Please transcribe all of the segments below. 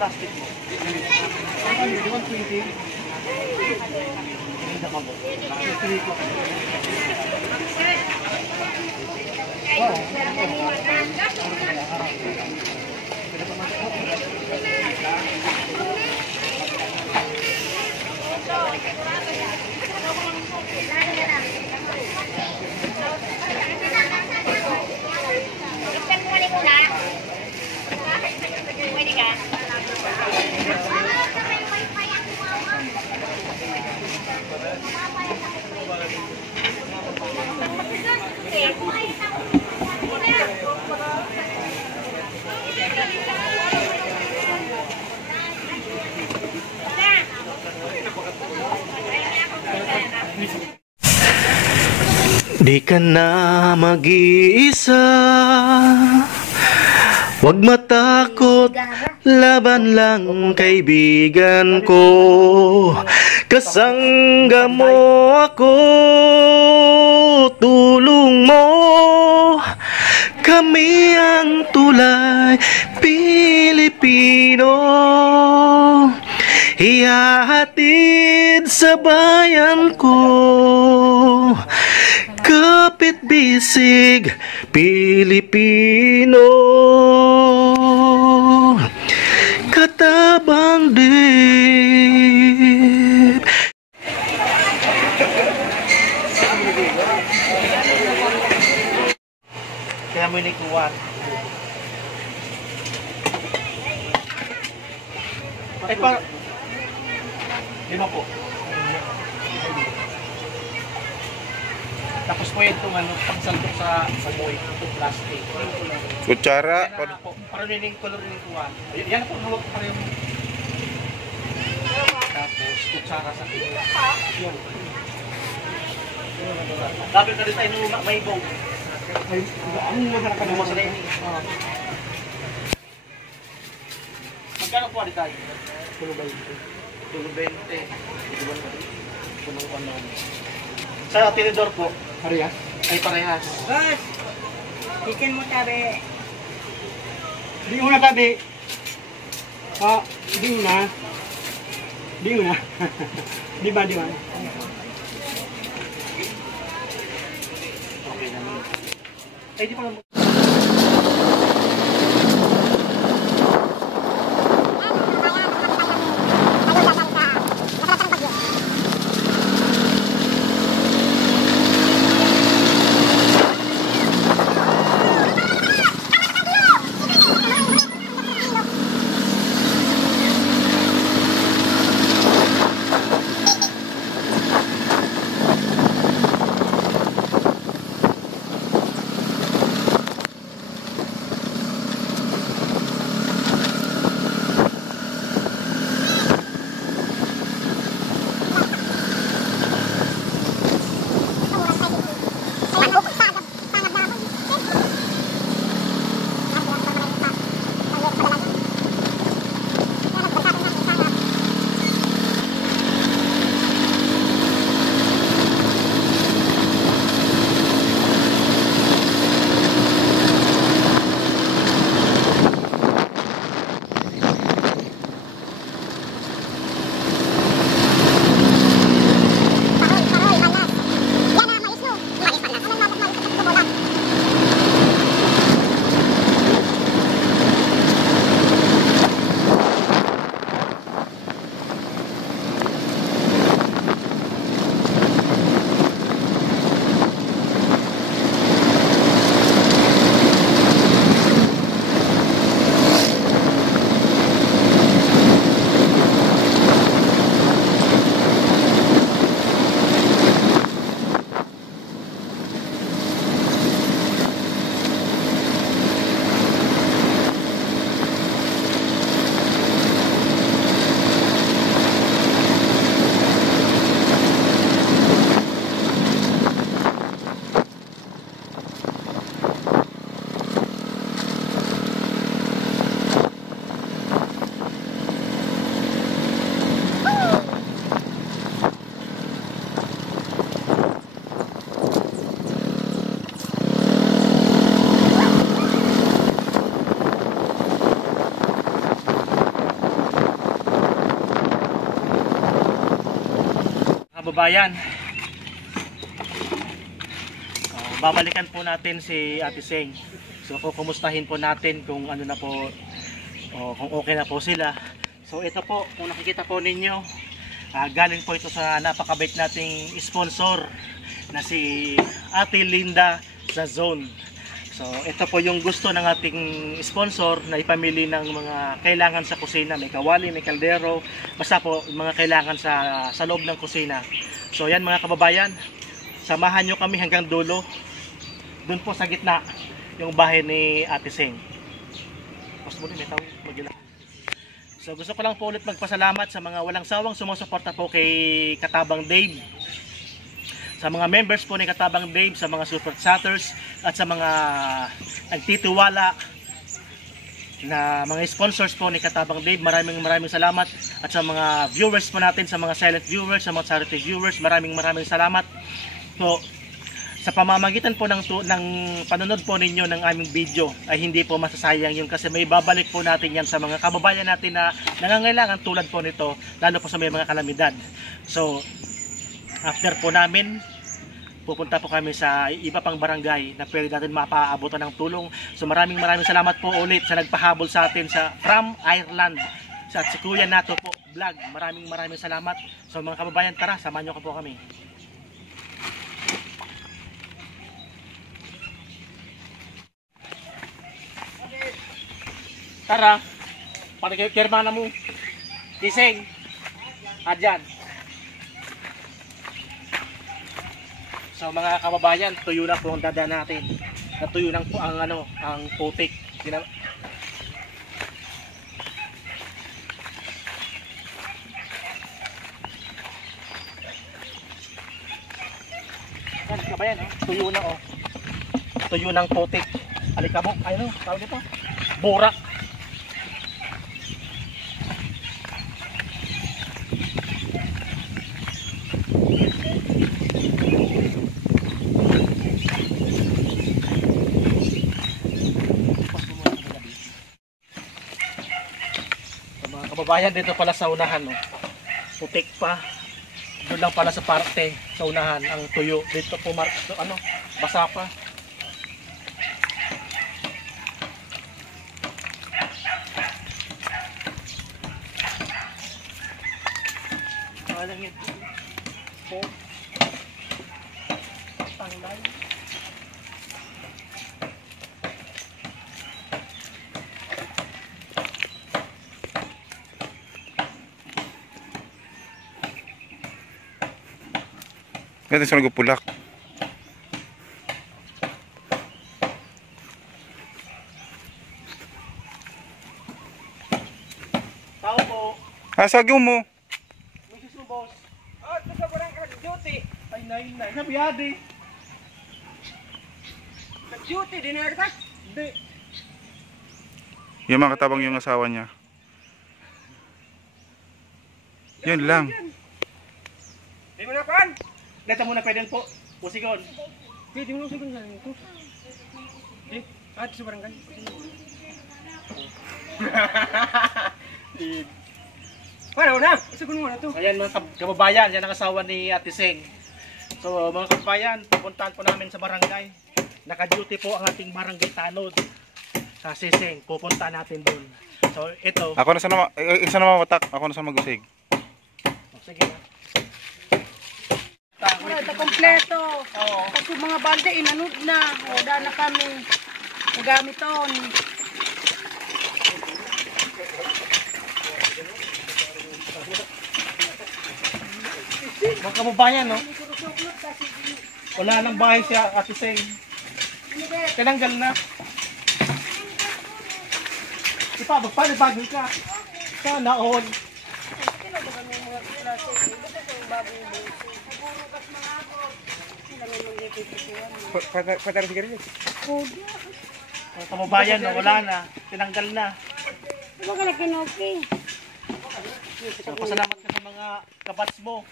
Plastic mo. 120. Di ka na mag-iisa, wag matakot, laban lang kaibigan ko. Kasangga mo ako, tulong mo, kami ang tulay Pilipino. Ihahatid sa bayan ko, kapit bisig Pilipino, katabang dib. Kaya mo inikuwan. Ay para 5 po. Tapos po itong ano, pagsaltok sa boy, itong plastic. Kutsara. Para nining color ng kuwan. Yan po, hawak pa rin. Tapos, kutsara sa kilo. Yan. Dapat na rin tayo nung may bong. Ano mo na ka sa rin? Magkano po rin tayo? Tulo 20. Punong ano. Sa tinidor po. Parehas? Ay, parehas. Boss! Chicken mo tabi. Di una tabi. Di una. Di una. Di ba, di ba? Okay na. Ay, di pa lang. kababayan, babalikan po natin si Ate Seng. So kumustahin po natin kung ano na po, kung okay na po sila. So ito po, kung nakikita po ninyo, galing po ito sa napakabait nating sponsor na si Ate Linda sa Zone. So ito po yung gusto ng ating sponsor na ipamili ng mga kailangan sa kusina. May kawali, may kaldero, basta po mga kailangan sa loob ng kusina. So yan mga kababayan, samahan nyo kami hanggang dulo. Doon po sa gitna yung bahay ni Ate Seng. So gusto ko lang po ulit magpasalamat sa mga walang sawang sumusuporta po kay Katabang Dave, sa mga members po ni Katabang Dave, sa mga super chatters at sa mga nagtitiwala na mga sponsors po ni Katabang Dave. Maraming salamat. At sa mga viewers po natin, sa mga silent viewers, sa mga charity viewers, maraming salamat. So sa pamamagitan po ng panonood po ninyo ng aming video ay hindi po masasayang yun, kasi may babalik po natin yan sa mga kababayan natin na nangangailangan tulad po nito, lalo po sa may mga kalamidad. So after po namin, pupunta po kami sa iba pang barangay na pwede natin mapaabutan ng tulong. So maraming salamat po ulit sa nagpahabol sa atin from Ireland, sa si Kuya Nato po vlog. Maraming salamat. So mga kababayan, tara, samahan nyo po kami. Tara, pakikirmana mo. Diseng. Adyan. So mga kababayan, tuyo na po ang dada natin. Natuyo lang po ang putik. Yan, kabayan, tuyo na Tuyo ng putik. Alikabok, tawag dito. Burak. Kababayan, dito pala sa unahan, putik pa. Doon lang pala sa parte sa unahan ang tuyo. Dito po basa pa. Alang ito po tanglay. Ganda sa nagpulak. Tao po. Asagyo mo. Misis mo, boss. Ito sa barang duty. Ay, nay. Nabiyade. Nag-duty, di na nagtak? Hindi. Yung mga katabang yung asawa niya. Yun lang. Di mo na pan. Dito muna pwede po. Pusigon. Di mo usigon lang ito. Sa barangay. Wala na. Usigon mo na ito. Ayan mga kababayan, yan ang asawa ni Ate Seng. So mga kababayan, pupuntahan po namin sa barangay. Naka-duty po ang ating barangay tanod sa Siseng. Pupuntahan natin doon. So ito. Ako na sana isa na mawatak. Ako na sana magusig. Sige na. Ito kompleto. Kasi mga balde inanud na. Wala na kami. Nagamit on. Mga kababayan, wala nang bahay si Ate Seng. Tinanggal na. Ipa, magpanibagoy ka. Sana all. Patara sigarilyo. Mga kababayan, wala na. Tinanggal na. Diba ka na kinoki? So, pasalamat ka sa mga kabats mo.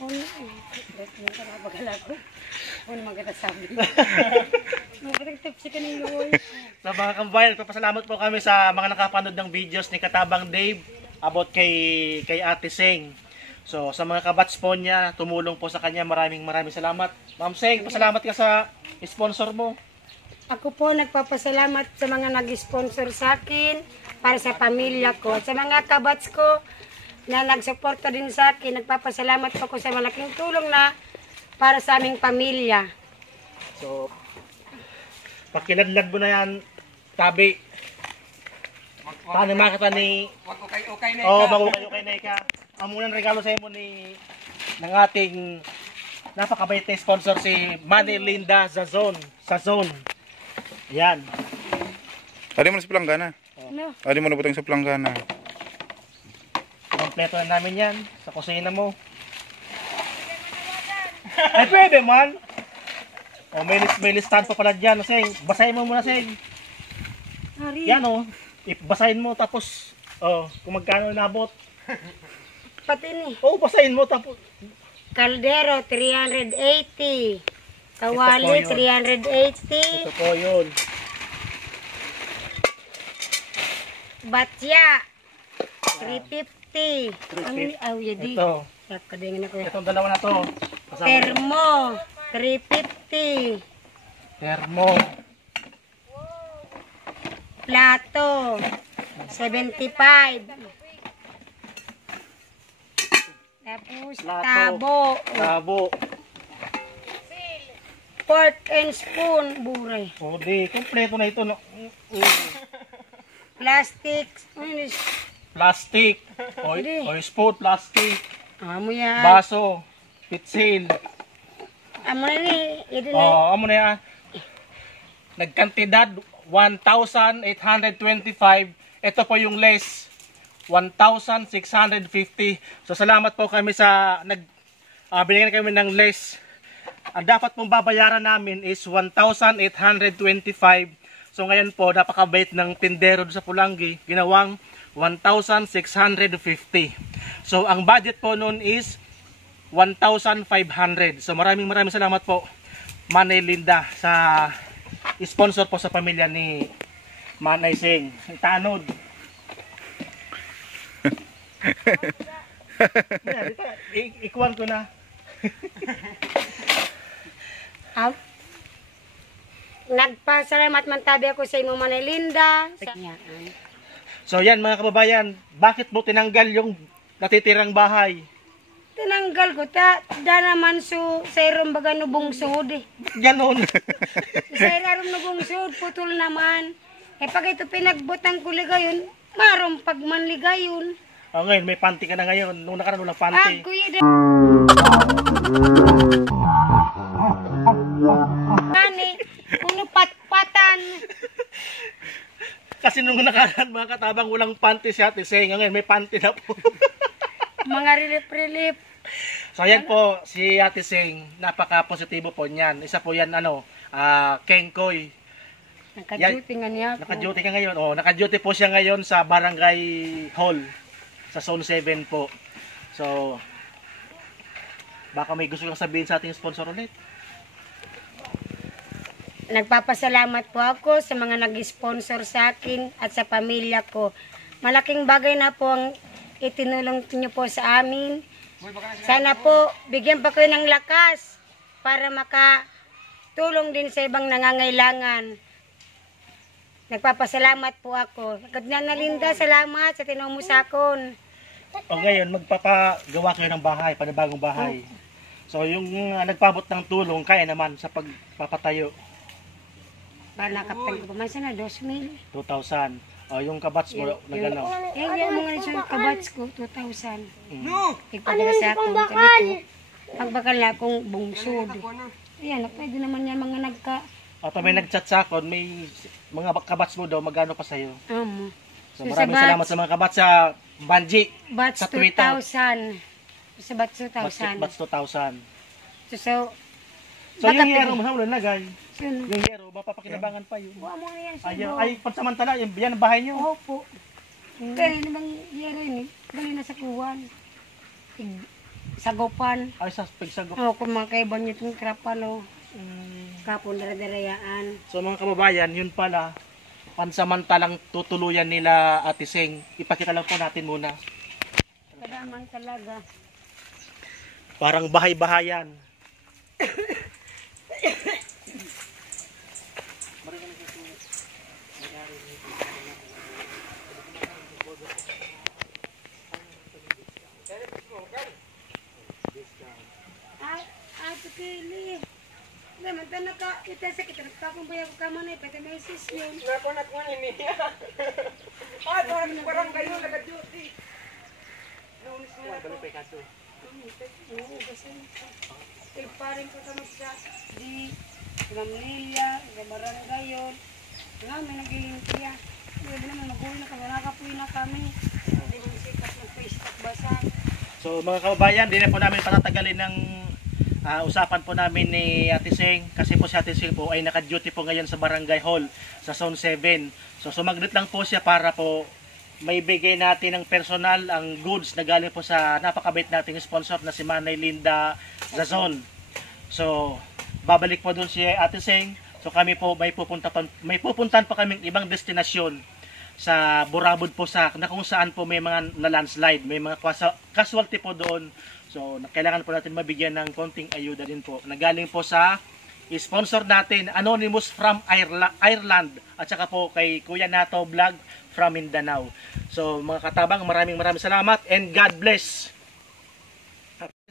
Oo na. Hindi ka nakapagala ko. Oo naman kita sabi. Nagtipsi ka ninyo. Sa mga kababayan, papasalamat po kami sa mga nakapanood ng videos ni Katabang Dave about kay Ate Seng. So, sa mga kabats po niya, tumulong po sa kanya, maraming salamat. Ma'am Seng, pasalamat ka sa sponsor mo. Ako po nagpapasalamat sa mga nag-sponsor sa akin para sa pamilya ko. At sa mga kabats ko na nagsuporta din sa akin, nagpapasalamat po ko sa malaking tulong na para sa aming pamilya. So, pakiladlad mo na yan, tabi. Paano makita ni... Wag ko kayo okay na Oo, bago kayo kay Neka. Ang munang regalo sa mo ng ating napakabait na sponsor si Manny Linda Sazon. Yan. Adi mo na sa planggana. Ano? Adi mo na butang sa planggana. Kompleto na namin yan sa kusina mo. Ay, pwede man. O, may listahan pa pala dyan. Seng, basahin mo muna, Seng. Ari, Yan o. Basahin mo tapos, kung magkano nabot. pati ni. Oo, basahin mo tapos. Caldero, 380. Kawali, Ito po 380. Ito po yun. Batya, 350. Ano ni yadi? Ito. Kadingin ako. Itong dalawa na to. Kasama yun. Termo, 350. Termo. Plato, 75. Tapos Plato. tabo, Tabo. fork and spoon, buray. O di, kompleto na ito. No? Plastic, Plastic. Hindi. O spoon, plastic. amo yan. Baso. Pitsil. Amo na ni, ito na. O, amo na yan. Nagkantidad, 1,825. Ito po yung less. 1,650. So, salamat po kami sa binigyan kami ng less. Ang dapat pong babayaran namin is 1,825. So, ngayon po, napakabait ng tindero sa Pulangi. Ginawang 1,650. So, ang budget po noon is 1,500. So, maraming salamat po, Manay Linda, sa sponsor po sa pamilya ni Manay Seng. Tanod. Ikuan ko na. Nagpasalamat man tabi ako sa imo Manay Linda. So yan mga kababayan, bakit mo tinanggal yung natitirang bahay? Tinanggal ko ta, da naman sa irom baga no bungsod eh. Ganon. Sa irom no bungsod, putol naman. Eh pag ito pinagbutang ko ligayon, marom pag man ligayon. O ngayon, may panty ka na ngayon. Nung nakaraan walang panty. Kuya Kani, kuno patpatan. Kasi nung nakaraan mga katabang walang panty si Ate Seng. Ngayon may panty na po. Mga relief. So ayan po, si Ate Seng, napaka-positibo po niyan. Isa po yan, Kengkoy. Naka-duty nga niya ako. Naka-duty ka ngayon. Naka-duty po siya ngayon sa Barangay Hall. Sa Zone 7 po. So, baka may gusto kang sabihin sa ating sponsor ulit. Nagpapasalamat po ako sa mga nag-sponsor sa akin at sa pamilya ko. Malaking bagay na po ang itinulong niyo po sa amin. Sana po bigyan pa kayo ng lakas para makatulong din sa ibang nangangailangan. Nagpapasalamat po ako. Nana Linda, salamat sa tinulong mo sa akon. O ngayon, magpapagawa kayo ng bahay, panibagong bahay. So, yung nagpabot ng tulong, kaya naman sa pagpapatayo. Para nakapag ko man sana 2,000. 2,000. O, yung kabats mo, nagano. Yung mga nasa kabats ko, 2,000. No! Ipadaga sa akong sabi ko, pagbakal na akong bungsod. Ayan, pwede naman yan mga O, may nag-chat sa akin, may mga kabats mo daw, magano pa sa'yo. So, So, maraming sa salamat sa mga kabats sa Banji. Bats Sa Twitter. 2,000. Sa bats 2,000. Bats 2,000. So, So, yung hero mo, wala lagay. Sino? Yung hero, mapapakinabangan pa yun. Buha mo na yan Ayaw, ay, pansamantala, yan ang bahay nyo. Opo. Kaya namang yero yun eh. Dali na sa kuwan. Sagopan. Ay, sa pigsagop. O, kung mga kaiban nyo itong krapan o. Kapon dara-darayaan. So, mga kababayan, yun pala, pansamantalang tutuluyan nila Ate Seng. Ipakita lang po natin muna. Kadaman talaga. Parang bahay-bahayan. Ate Kili. Naman ta naka ita sa kita kung bayag ka man ay pati may sis yun. Ako na ko ni niya. Parang kayo naka-duty. Lunes na ako. Oo, kasi paring ko kami sa di Mamilya, sa barangay yun. May nag-iintiya. Pwede naman mag-uwi na kami, nakapuwi na kami. Hindi mo sikat nag-Facebook basa. So mga kababayan, di na po namin patatagalin ng usapan po namin ni Ate Seng, kasi po si Ate Seng po ay naka-duty po ngayon sa Barangay Hall sa Zone 7. So sumaglit lang po siya para po may bigay natin ng personal ang goods na galing po sa napakabait nating sponsor na si Manay Linda Zazon. So babalik po doon si Ate Seng. So kami po may pupuntahan pa kaming ibang destinasyon sa Burabod po na kung saan po may mga na landslide, may mga casualty po doon. So kailangan po natin mabigyan ng konting ayuda din po. Nagaling po sa sponsor natin, Anonymous from Ireland, at saka po kay Kuya Nato Vlog from Mindanao. So mga katabang, maraming salamat and God bless.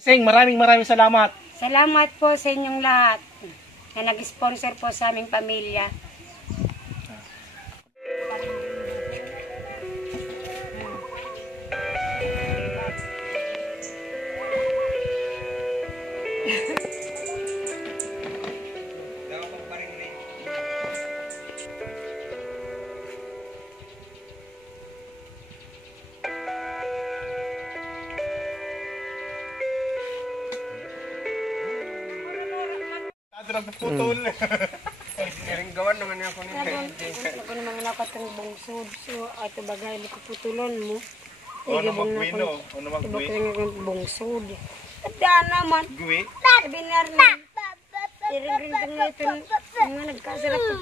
Sing, maraming salamat. Salamat po sa inyong lahat na nag-sponsor po sa aming pamilya. Nagputol. Gawan naman niya ako ni. Ako naman nakatang bungsod. So, ato bagay, makaputulon mo. Ano magwi no? Ano magwi? Ibang ng bungsod. At daan naman. Gwi? Binar na. Iring-ring nga ito. Mga nagkasarap ko.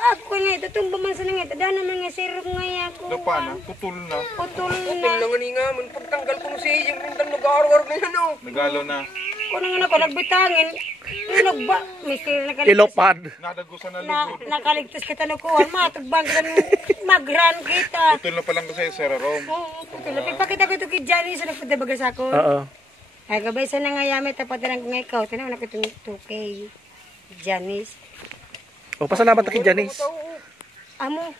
Ako nga ito. Itong bumansa na nga ito. Daan naman nga sirap nga ako. Dapa na? Putol na. Putol Putol na. lang ni nga man pagtanggal ko si yung mintan nag-aarwar na yan oh. Nagalo na. Kung nga ako nagbitangin. Nagba. Mister nakaligtas. Ilopad. Nadagusan na Na, lugod. nakaligtas kita na kuha. Matugbang ka mag-run kita. Putol na palang kasi Sir Rom. Oo, putol. Ipakita ko ito kay Johnny sa nagpunta bagas ako. Oo. Ay, gabay sa nangayami. Tapat na lang ko nga ikaw. Tinaw na ko itong 2K. Janice. Oh, pasalamat na kay Janice. Amo.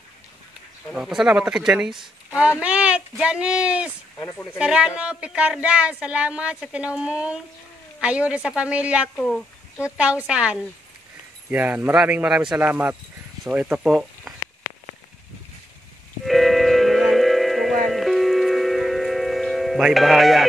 Oh, pasalamat na kay Janice. Met, Janice. Ano po ni Serrano, Picarda. Salamat sa tinumong ayuda sa pamilya ko. 2,000. Yan, maraming salamat. So ito po. Ayan, tuwan. Bahay-bahayan.